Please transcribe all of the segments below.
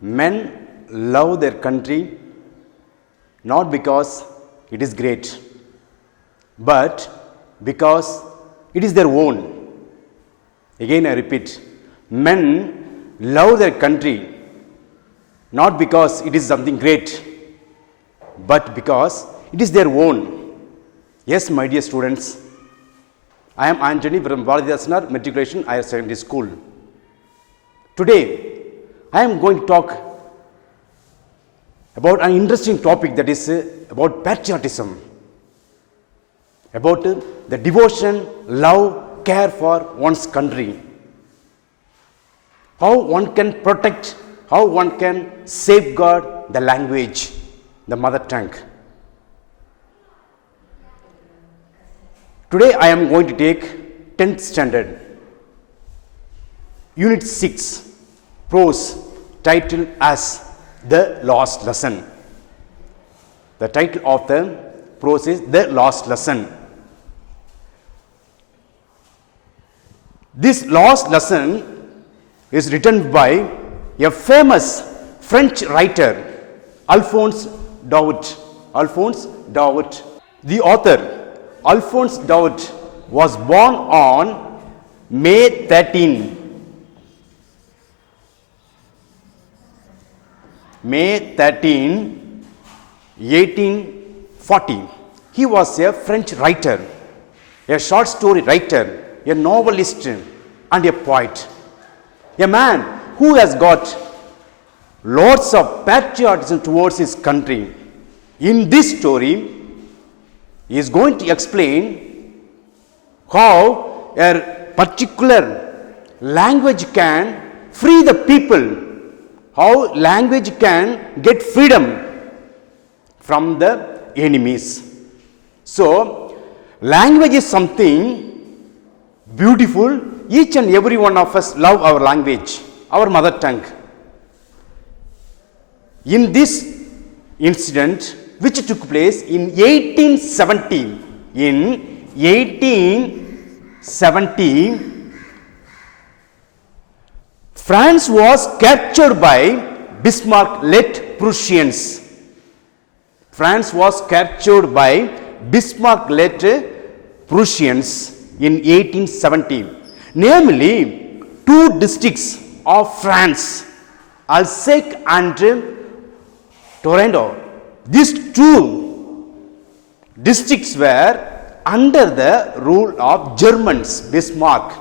Men love their country not because it is great, but because it is their own. Again, I repeat, men love their country not because it is something great, but because it is their own. Yes, my dear students, I am Anthony from Bharathidasanar Matriculation Higher Secondary School. Today, I am going to talk about an interesting topic, that is about patriotism, about the devotion, love, care for one's country, how one can protect, how one can safeguard the language, the mother tongue. Today I am going to take 10th standard, Unit 6, prose, titled as The Lost Lesson. The title of the prose is The Lost Lesson. This lost lesson is written by a famous French writer, Alphonse Daudet. Alphonse Daudet. The author, Alphonse Daudet, was born on May 13, May 13, 1840. He was a French writer, a short story writer, a novelist, and a poet. A man who has got lots of patriotism towards his country. In this story, he is going to explain how a particular language can free the people, how language can get freedom from the enemies. So, language is something beautiful. Each and every one of us love our language, our mother tongue. In this incident, which took place in 1870, France was captured by Bismarck-led Prussians. France was captured by Bismarck-led Prussians in 1870. Namely, two districts of France, Alsace and Toronto. These two districts were under the rule of Germans, Bismarck.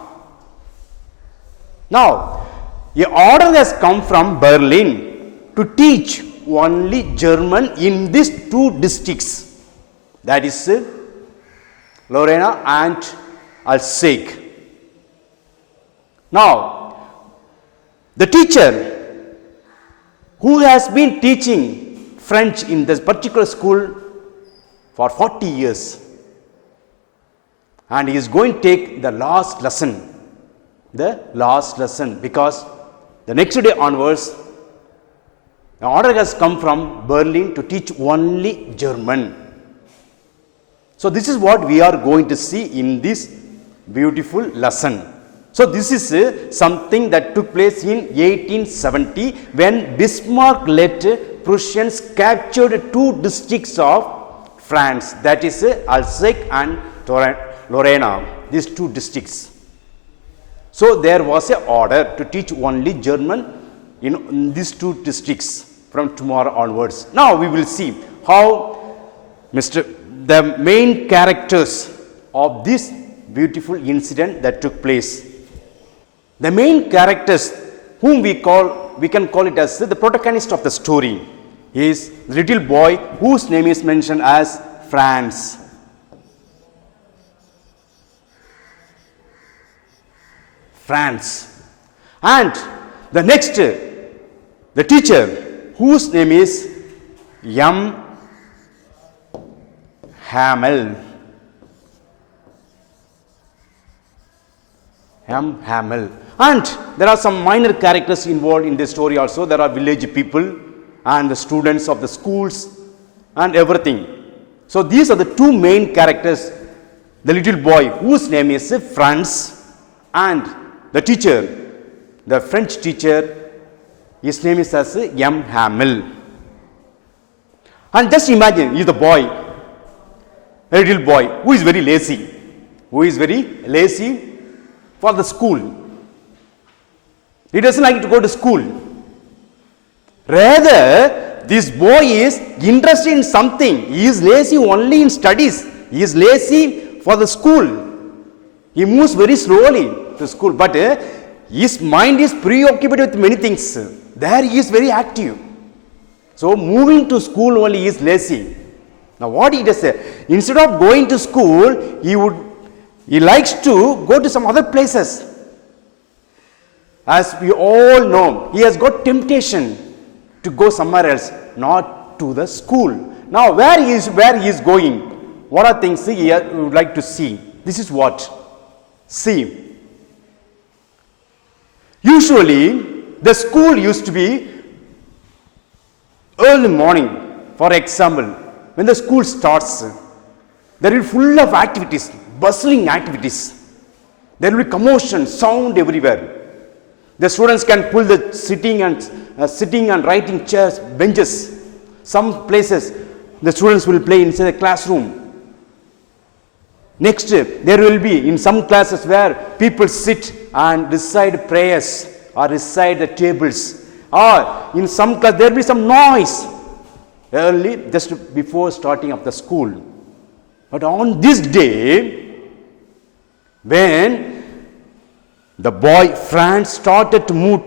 Now, a order has come from Berlin to teach only German in these two districts, that is Lorena and Alsace. Now, the teacher who has been teaching French in this particular school for 40 years, and he is going to take the last lesson, because the next day onwards, the order has come from Berlin to teach only German. So, this is what we are going to see in this beautiful lesson. So, this is something that took place in 1870 when Bismarck-led Prussians captured two districts of France, that is Alsace and Lorena, these two districts. So, there was an order to teach only German in these two districts from tomorrow onwards. Now, we will see how the main characters of this beautiful incident that took place. The main characters whom we can call it as the protagonist of the story is the little boy whose name is mentioned as Franz. Franz. And the next, the teacher whose name is M. Hamel. M. Hamel. And there are some minor characters involved in this story also. There are village people and the students of the schools and everything. So, these are the two main characters, the little boy whose name is Franz, and the teacher, the French teacher His name is as M. Hamill. And just imagine, he is the boy, a little boy who is very lazy. Who is very lazy for the school. He doesn't like to go to school. Rather, this boy is interested in something. He is lazy only in studies. He is lazy for the school. He moves very slowly to school. But his mind is preoccupied with many things. There he is very active. So moving to school only is lazy. Now what he does, instead of going to school, he likes to go to some other places. As we all know, he has got temptation to go somewhere else, not to the school. Now where he is going? What are things he would like to see? This is what? See. Usually the school used to be early morning. For example, when the school starts, there will be full of activities, bustling activities. There will be commotion, sound everywhere. The students can pull the sitting and writing chairs, benches. Some places the students will play inside the classroom. Next, there will be in some classes where people sit and recite prayers or recite the tables. Or in some class there will be some noise early, just before starting of the school. But on this day, when the boy Franz started to move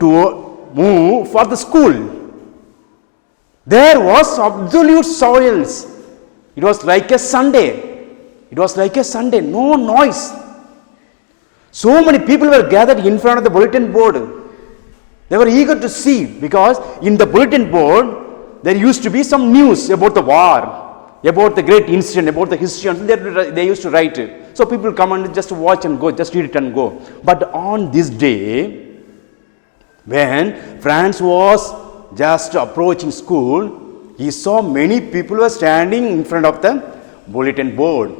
for the school, there was absolute silence. It was like a Sunday. It was like a Sunday, no noise. So many people were gathered in front of the bulletin board. They were eager to see, because in the bulletin board there used to be some news about the war, about the great incident, about the history, and they used to write it. So people come and just watch and go, just read it and go. But on this day, when Franz was just approaching school, he saw many people were standing in front of the bulletin board.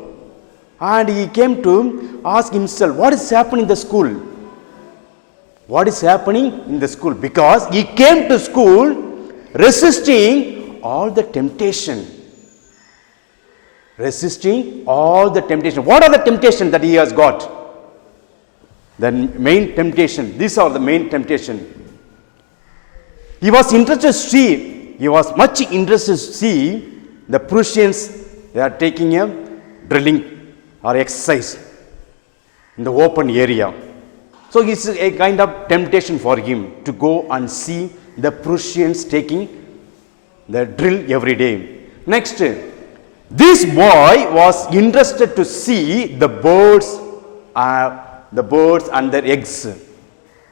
And he came to ask himself, what is happening in the school? What is happening in the school? Because he came to school resisting all the temptation. Resisting all the temptation. What are the temptations that he has got? The main temptation. These are the main temptation. He was interested to see, he was much interested to see the Prussians, they are taking a drilling or exercise in the open area. So it's a kind of temptation for him to go and see the Prussians taking the drill every day. Next, this boy was interested to see the birds and their eggs.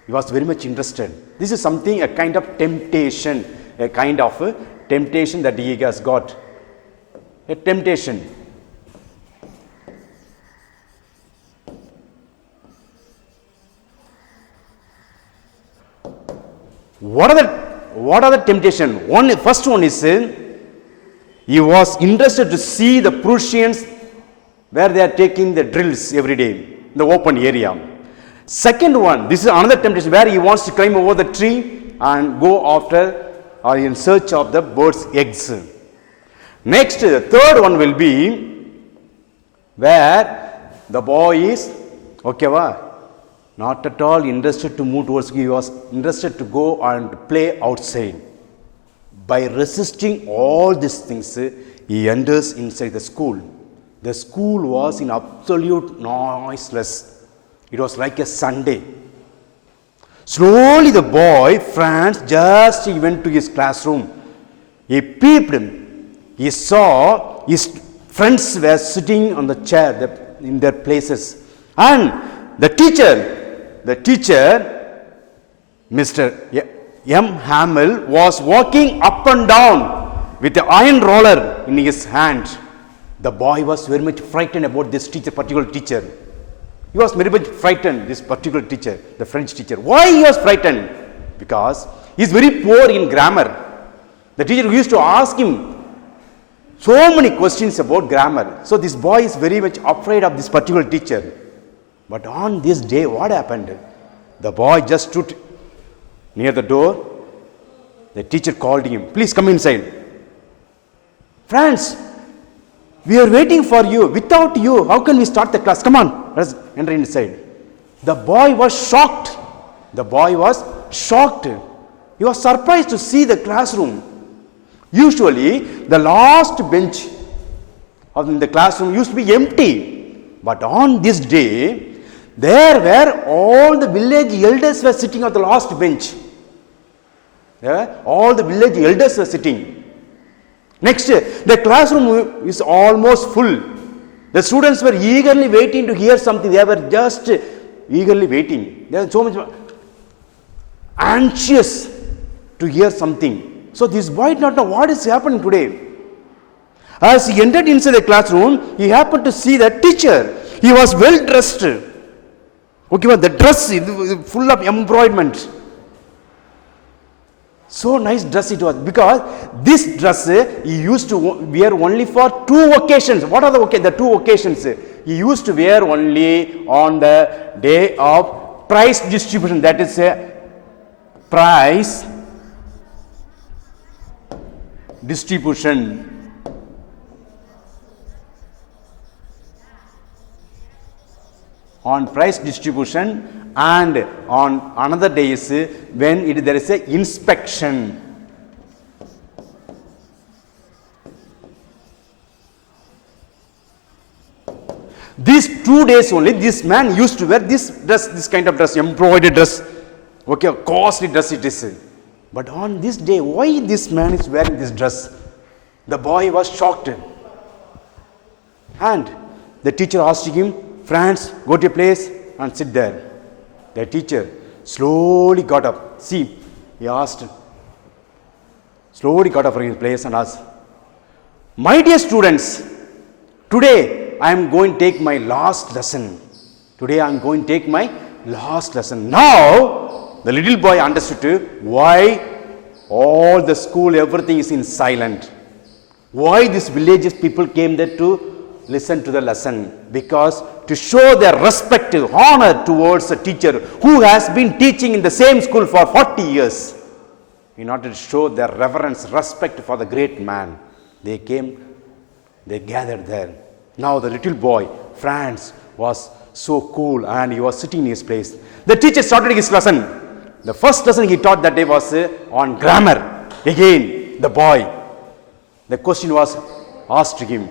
He was very much interested. This is something, a kind of temptation, that he has got. A temptation. What are the temptation? First one is, he was interested to see the Prussians where they are taking the drills every day in the open area. Second one, this is another temptation where he wants to climb over the tree and go after or in search of the bird's eggs. Next, the third one will be where the boy is not at all interested to move towards, he was interested to go and play outside. By resisting all these things, he enters inside the school. The school was in absolute noiseless. It was like a Sunday. Slowly the boy, Franz, just went to his classroom. He peeped. He saw his friends were sitting on the chair in their places. And the teacher, Mr. M. Hamill, was walking up and down with the iron roller in his hand. The boy was very much frightened about this particular teacher. He was very much frightened, this particular teacher, the French teacher. Why he was frightened? Because he is very poor in grammar. The teacher used to ask him so many questions about grammar. So this boy is very much afraid of this particular teacher. But on this day, what happened? The boy just stood near the door The teacher called him, please come inside. Franz, we are waiting for you. Without you, how can we start the class? Come on, let's enter inside. The boy was shocked. The boy was shocked. He was surprised to see the classroom. Usually, the last bench in the classroom used to be empty. But on this day, there were all the village elders were sitting on the last bench. All the village elders were sitting. Next, the classroom is almost full. The students were eagerly waiting to hear something. They were just eagerly waiting. They were so much anxious to hear something. So this boy did not know what is happening today. As he entered inside the classroom, he happened to see the teacher. He was well dressed. Okay, the dress is full of embroiderment. So nice dress it was, because this dress he used to wear only for 2 occasions. What are the two occasions? He used to wear only on the day of prize distribution, that is prize distribution. On prize distribution, and on another day is when there is a inspection. These 2 days only, this man used to wear this dress, this kind of dress, embroidered dress. Okay, costly dress it is. But on this day, why this man is wearing this dress? The boy was shocked. And the teacher asked him, Franz, go to your place and sit there. The teacher slowly got up. See, he asked, slowly got up from his place and asked, my dear students, today I am going to take my last lesson. Today I am going to take my last lesson. Now, the little boy understood why all the school, everything is in silent. Why these villages people came there to listen to the lesson, because to show their respect, honor towards a teacher who has been teaching in the same school for 40 years. In order to show their reverence, respect for the great man, they came, they gathered there. Now the little boy, Franz, was so cool and he was sitting in his place. The teacher started his lesson. The first lesson he taught that day was on grammar. Again, the boy, the question was asked to him.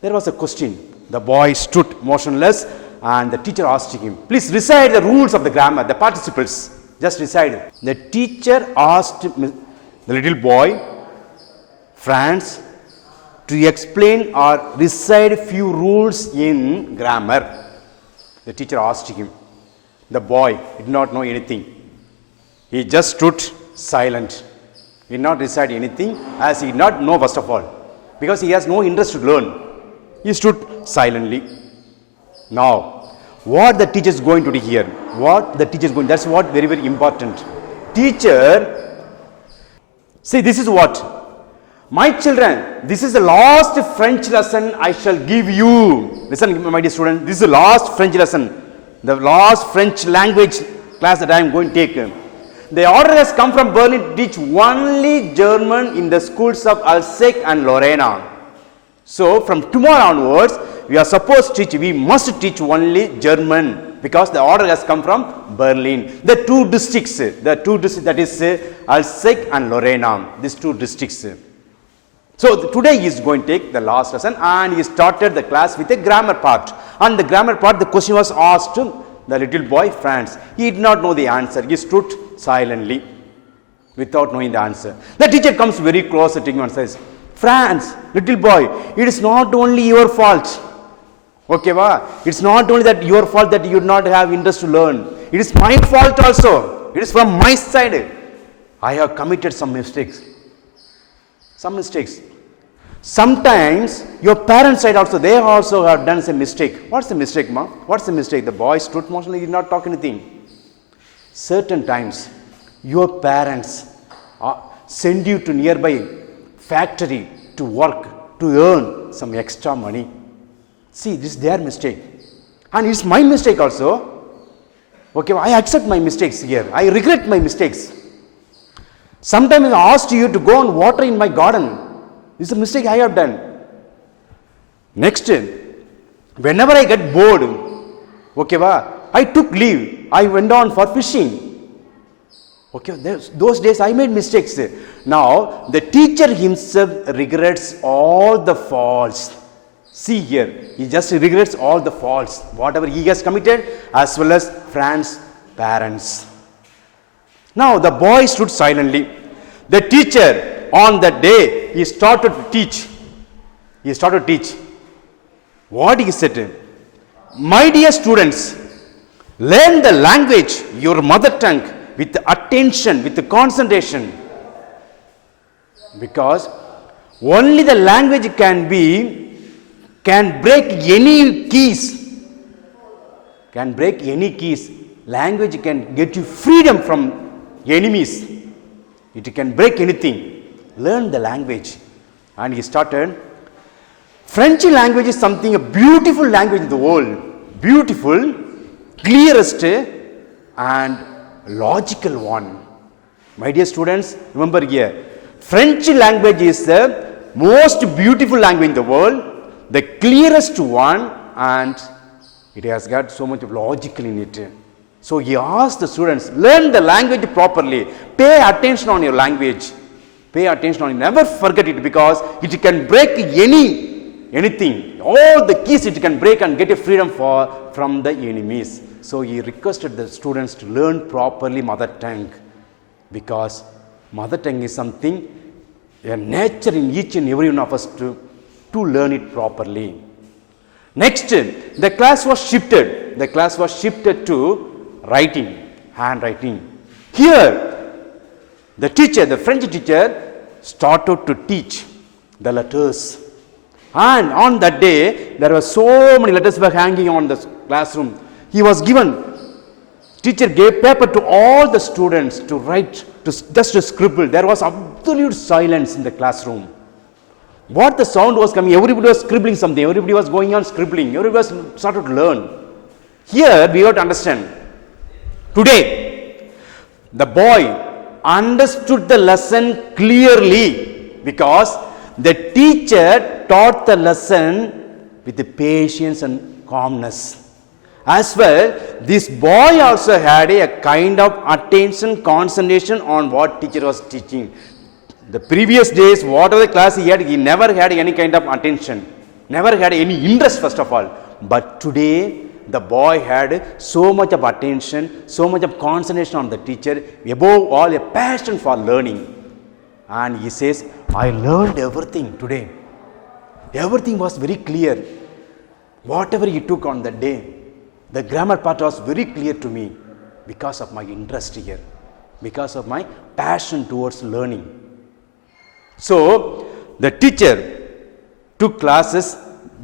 There was a question. The boy stood motionless and the teacher asked him, please recite the rules of the grammar, the participles. Just recite. The teacher asked the little boy, Franz, to explain or recite few rules in grammar. The teacher asked him. The boy did not know anything. He just stood silent. He did not recite anything, as he did not know first of all, because he has no interest to learn. He stood silently. Now, what the teacher is going to do here? What the teacher is going, that's what very, very important. Teacher, see, this is what? My children, this is the last French lesson I shall give you. Listen, my dear student, this is the last French lesson. The last French language class that I am going to take. The order has come from Berlin to teach only German in the schools of Alsace and Lorena. So, from tomorrow onwards, we are supposed to teach, we must teach only German, because the order has come from Berlin. The two districts that is Alsace and Lorena, these 2 districts. So, today he is going to take the last lesson and he started the class with a grammar part. And the grammar part, the question was asked to the little boy Franz. He did not know the answer. He stood silently without knowing the answer. The teacher comes very close to him and says, Franz, little boy, it is not only your fault. Okay, it's not only that your fault that you do not have interest to learn. It is my fault also. It is from my side. I have committed some mistakes. Some mistakes. Sometimes your parents' side also, they also have done some mistake. What's the mistake, ma? What's the mistake? The boy stood motionless, he did not talk anything. Certain times, your parents send you to nearby factory to work, to earn some extra money. See, this is their mistake. And it's my mistake also. Okay, I accept my mistakes here. I regret my mistakes. Sometimes I asked you to go and water in my garden. This is a mistake I have done. Next, whenever I get bored, okay, I took leave. I went on for fishing. Okay, those days I made mistakes. Now, the teacher himself regrets all the faults. See here, he just regrets all the faults, whatever he has committed, as well as Fran's parents. Now, the boy stood silently. The teacher, on that day, he started to teach. What he said? My dear students, learn the language, your mother tongue, with attention, with concentration. Because only the language can break any keys. Language can get you freedom from enemies. It can break anything. Learn the language. And he started. French language is something, a beautiful language in the world. Beautiful, clearest, and logical one. My dear students, remember here, French language is the most beautiful language in the world, the clearest one, and it has got so much of logical in it. So he asked the students, learn the language properly. Pay attention on your language. Never forget it, because it can break anything. All the keys it can break and get a freedom from the enemies. So he requested the students to learn properly mother tongue, because mother tongue is something, a nature in each and every one of us to learn it properly. Next, the class was shifted. To handwriting. Here, the French teacher started to teach the letters. And on that day, there were so many letters were hanging on the classroom. Teacher gave paper to all the students to write, just to scribble. There was absolute silence in the classroom. What the sound was coming, everybody was scribbling something, everybody was going on scribbling, everybody was started to learn. Here we have to understand. Today, the boy understood the lesson clearly, because the teacher taught the lesson with patience and calmness. As well, this boy also had a kind of attention, concentration on what teacher was teaching. The previous days, whatever class he had, he never had any kind of attention, never had any interest first of all. But today, the boy had so much of attention, so much of concentration on the teacher, above all a passion for learning. And he says, I learned everything today. Everything was very clear. Whatever he took on that day, the grammar part was very clear to me, because of my interest here, because of my passion towards learning. So, the teacher took classes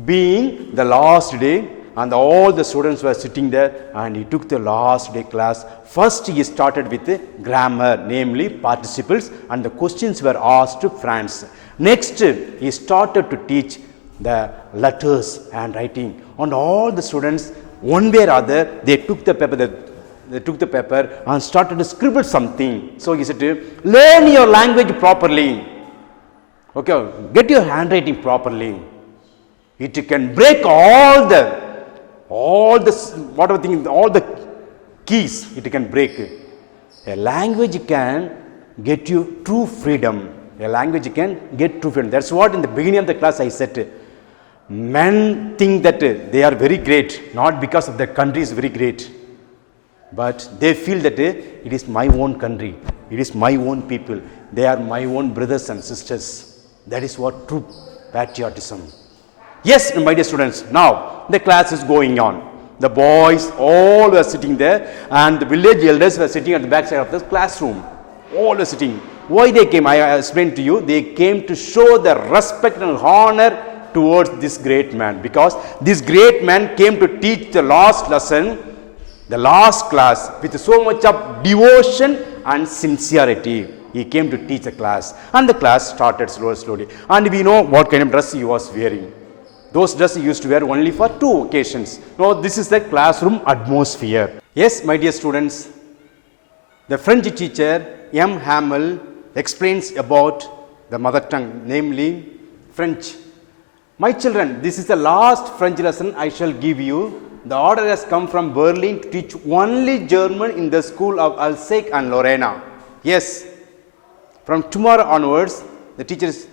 being the last day, and all the students were sitting there, and he took the last day class. First he started with the grammar, namely participles, and the questions were asked to France. Next he started to teach the letters and writing, and all the students, one way or other, they took the paper and started to scribble something. So he said, learn your language properly. Okay, get your handwriting properly. It can break all the keys. It can break. A language can get you true freedom. That's what in the beginning of the class I said. Men think that they are very great, not because of their country is very great, but they feel that it is my own country, it is my own people, they are my own brothers and sisters. That is what true patriotism. Yes, my dear students, now the class is going on. The boys all were sitting there, and the village elders were sitting at the back side of the classroom. All were sitting. Why they came? I explained to you. They came to show the respect and honor towards this great man, because this great man came to teach the last lesson, the last class, with so much of devotion and sincerity. He came to teach the class, and the class started slowly. And we know what kind of dress he was wearing. Those dresses he used to wear only for 2 occasions. Now this is the classroom atmosphere. Yes, my dear students, the French teacher M. Hamel explains about the mother tongue, namely French. My children, this is the last French lesson I shall give you. The order has come from Berlin to teach only German in the school of Alsace and Lorena. Yes, from tomorrow onwards, the teacher is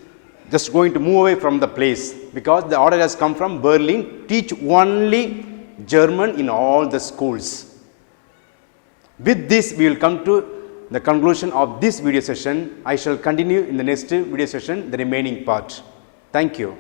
just going to move away from the place because the order has come from Berlin, teach only German in all the schools. With this, we will come to the conclusion of this video session. I shall continue in the next video session, the remaining part. Thank you.